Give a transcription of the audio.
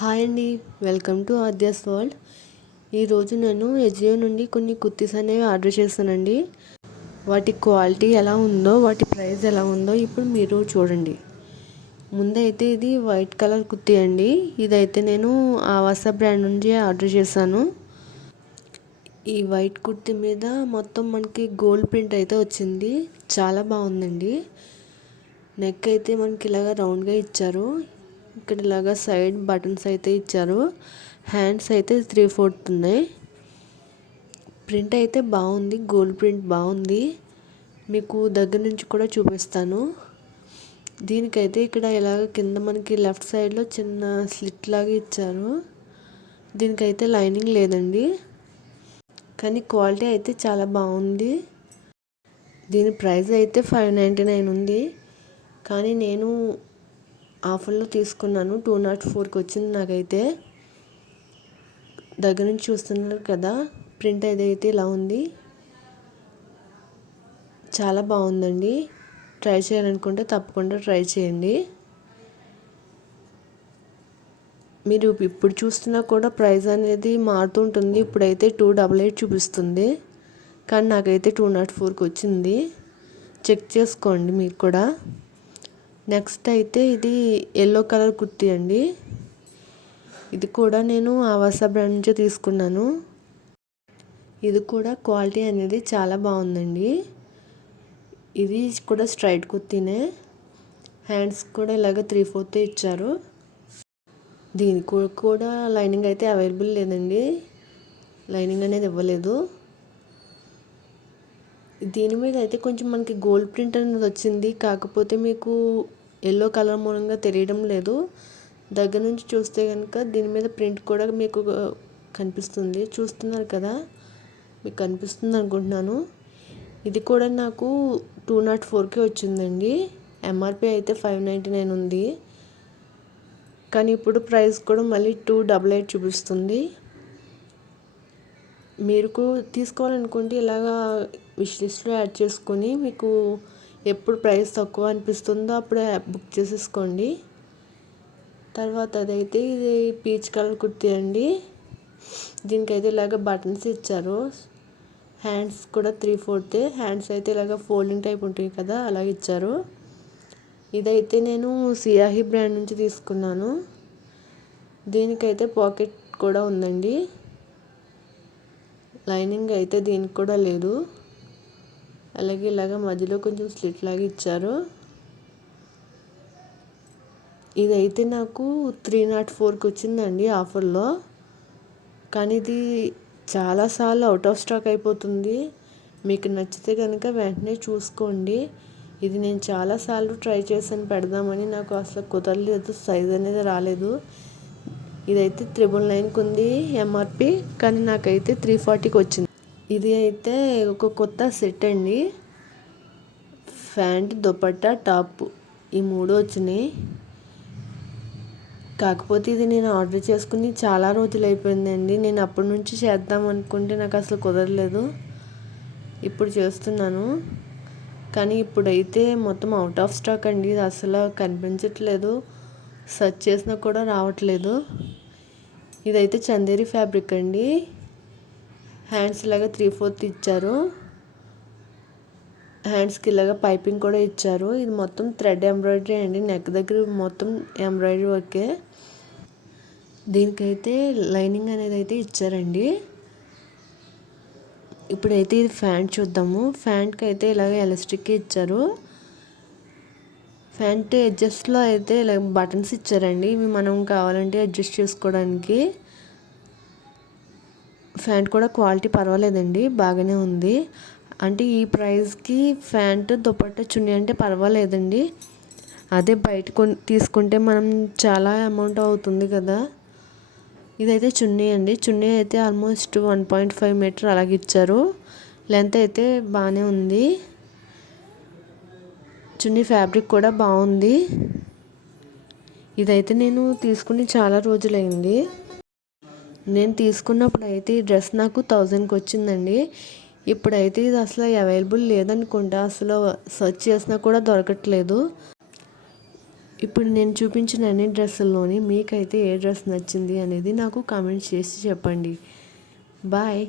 Hi అండి, welcome to Aadya's world. ఈరోజు నేను ఎజియో నుండి కొన్ని కుర్తీస్ అనేవి ఆర్డర్ చేశానండి. వాటి క్వాలిటీ ఎలా ఉందో, వాటి ప్రైస్ ఎలా ఉందో ఇప్పుడు మీరు చూడండి. ముందైతే ఇది వైట్ కలర్ కుర్తీ అండి. ఇదైతే నేను ఆవాస బ్రాండ్ నుంచి ఆర్డర్ చేశాను. ఈ వైట్ కుర్తీ మీద మొత్తం మనకి గోల్డ్ ప్రింట్ అయితే వచ్చింది. చాలా బాగుందండి. నెక్ అయితే మనకి ఇలాగా రౌండ్గా ఇచ్చారు. ఇక్కడ ఇలాగా సైడ్ బటన్స్ అయితే ఇచ్చారు. హ్యాండ్స్ అయితే 3/4 ఉన్నాయి. ప్రింట్ అయితే బాగుంది, గోల్డ్ ప్రింట్ బాగుంది. మీకు దగ్గర నుంచి కూడా చూపిస్తాను. దీనికైతే ఇక్కడ ఇలాగ కింద మనకి లెఫ్ట్ సైడ్లో చిన్న స్లిట్ లాగా ఇచ్చారు. దీనికైతే లైనింగ్ లేదండి, కానీ క్వాలిటీ అయితే చాలా బాగుంది. దీని ప్రైస్ అయితే 599 ఉంది, కానీ నేను ఆఫర్లో తీసుకున్నాను. 204కి వచ్చింది. నాకైతే దగ్గర నుంచి చూస్తున్నారు కదా, ప్రింట్ ఏదైతే ఇలా ఉంది. చాలా బాగుందండి. ట్రై చేయాలనుకుంటే తప్పకుండా ట్రై చేయండి. మీరు ఇప్పుడు చూస్తున్నా కూడా ప్రైస్ అనేది మారుతుంటుంది. ఇప్పుడైతే 288 చూపిస్తుంది, కానీ నాకైతే 204కి వచ్చింది. చెక్ చేసుకోండి మీరు కూడా. నెక్స్ట్ అయితే ఇది ఎల్లో కలర్ కుర్తీ అండి. ఇది కూడా నేను ఆవాస బ్రాండ్ నుంచి తీసుకున్నాను. ఇది కూడా క్వాలిటీ అనేది చాలా బాగుందండి. ఇది కూడా స్ట్రైట్ కుర్తీనే. హ్యాండ్స్ కూడా ఇలాగ 3/4 ఇచ్చారు. దీనికి కూడా లైనింగ్ అయితే అవైలబుల్ లేదండి, లైనింగ్ అనేది ఇవ్వలేదు. దీని మీద అయితే కొంచెం మనకి గోల్డ్ ప్రింట్ అనేది వచ్చింది, కాకపోతే మీకు ఎల్లో కలర్ మూలంగా తెలియడం లేదు. దగ్గర నుంచి చూస్తే కనుక దీని మీద ప్రింట్ కూడా మీకు కనిపిస్తుంది. చూస్తున్నారు కదా, మీకు కనిపిస్తుంది అనుకుంటున్నాను. ఇది కూడా నాకు 204కి వచ్చిందండి. ఎంఆర్పి అయితే 599 ఉంది, కానీ ఇప్పుడు ప్రైస్ కూడా మళ్ళీ 288 చూపిస్తుంది. మీరు తీసుకోవాలనుకుంటే ఇలాగా విష్ లిస్ట్లో యాడ్ చేసుకొని మీకు ఎప్పుడు ప్రైస్ తక్కువ అనిపిస్తుందో అప్పుడే బుక్ చేసేసుకోండి. తర్వాత అదైతే ఇది పీచ్ కలర్ కుర్తీ అండి. దీనికైతే ఇలాగ బటన్స్ ఇచ్చారు. హ్యాండ్స్ కూడా 3/4. హ్యాండ్స్ అయితే ఇలాగ ఫోల్డింగ్ టైప్ ఉంటాయి కదా, అలాగ ఇచ్చారు. ఇదైతే నేను సియాహి బ్రాండ్ నుంచి తీసుకున్నాను. దీనికైతే పాకెట్ కూడా ఉందండి. లైనింగ్ అయితే దీనికి కూడా లేదు. అలాగే ఇలాగ మధ్యలో కొంచెం స్లిట్ లాగా ఇచ్చారు. ఇదైతే నాకు 304కి వచ్చిందండి ఆఫర్లో, కానీ ఇది చాలాసార్లు అవుట్ ఆఫ్ స్టాక్ అయిపోతుంది. మీకు నచ్చితే కనుక వెంటనే చూసుకోండి. ఇది నేను చాలాసార్లు ట్రై చేశాను పెడదామని, నాకు అసలు కుదరలేదు, సైజ్ అనేది రాలేదు. ఇదైతే 999కి ఉంది ఎంఆర్పి, కానీ నాకైతే 340కి వచ్చింది. ఇది అయితే ఒక కొత్త సెట్ అండి. ప్యాంట్, దుపట్టా, టాప్ ఈ 3 వచ్చినాయి. కాకపోతే ఇది నేను ఆర్డర్ చేసుకుని చాలా రోజులు అయిపోయిందండి. నేను అప్పటి నుంచి చేద్దాం అనుకుంటే నాకు అసలు కుదరలేదు. ఇప్పుడు చేస్తున్నాను, కానీ ఇప్పుడైతే మొత్తం అవుట్ ఆఫ్ స్టాక్ అండి. ఇది అసలు కనిపించట్లేదు, సెర్చ్ చేసినా కూడా రావట్లేదు. ఇదైతే చందేరి ఫ్యాబ్రిక్ అండి. హ్యాండ్స్ ఇలాగా 3/4 ఇచ్చారు. హ్యాండ్స్కి ఇలాగా పైపింగ్ కూడా ఇచ్చారు. ఇది మొత్తం థ్రెడ్ ఎంబ్రాయిడరీ అండి. నెక్ దగ్గర మొత్తం ఎంబ్రాయిడరీ వర్కే. దీనికైతే లైనింగ్ అనేది అయితే ఇచ్చారండి. ఇప్పుడైతే ఇది ప్యాంట్ చూద్దాము. ప్యాంట్కి అయితే ఇలాగ ఎలాస్టిక్ ఇచ్చారు. ప్యాంట్ అడ్జస్ట్లో అయితే ఇలా బటన్స్ ఇచ్చారండి. ఇవి మనం కావాలంటే అడ్జస్ట్ చేసుకోవడానికి. ప్యాంట్ కూడా క్వాలిటీ పర్వాలేదండి, బాగానే ఉంది. అంటే ఈ ప్రైస్కి ప్యాంట్, దుపట్టా, చున్నీ అంటే పర్వాలేదండి. అదే బయట తీసుకుంటే మనం చాలా అమౌంట్ అవుతుంది కదా. ఇదైతే చున్నీ అండి. చున్నీ అయితే ఆల్మోస్ట్ 1.5 మీటర్ అలాగే ఇచ్చారు. లెంత్ అయితే బాగానే ఉంది. చున్నీ ఫ్యాబ్రిక్ కూడా బాగుంది. ఇదైతే నేను తీసుకుని చాలా రోజులైంది. నేను తీసుకున్నప్పుడు అయితే ఈ డ్రెస్ నాకు 1000కి వచ్చిందండి. ఇప్పుడైతే ఇది అసలు అవైలబుల్ లేదనుకుంటా, అసలు సెర్చ్ చేసినా కూడా దొరకట్లేదు. ఇప్పుడు నేను చూపించిన అన్ని డ్రెస్సుల్లోని మీకైతే ఏ డ్రెస్ నచ్చింది అనేది నాకు కామెంట్ చేసి చెప్పండి. బాయ్.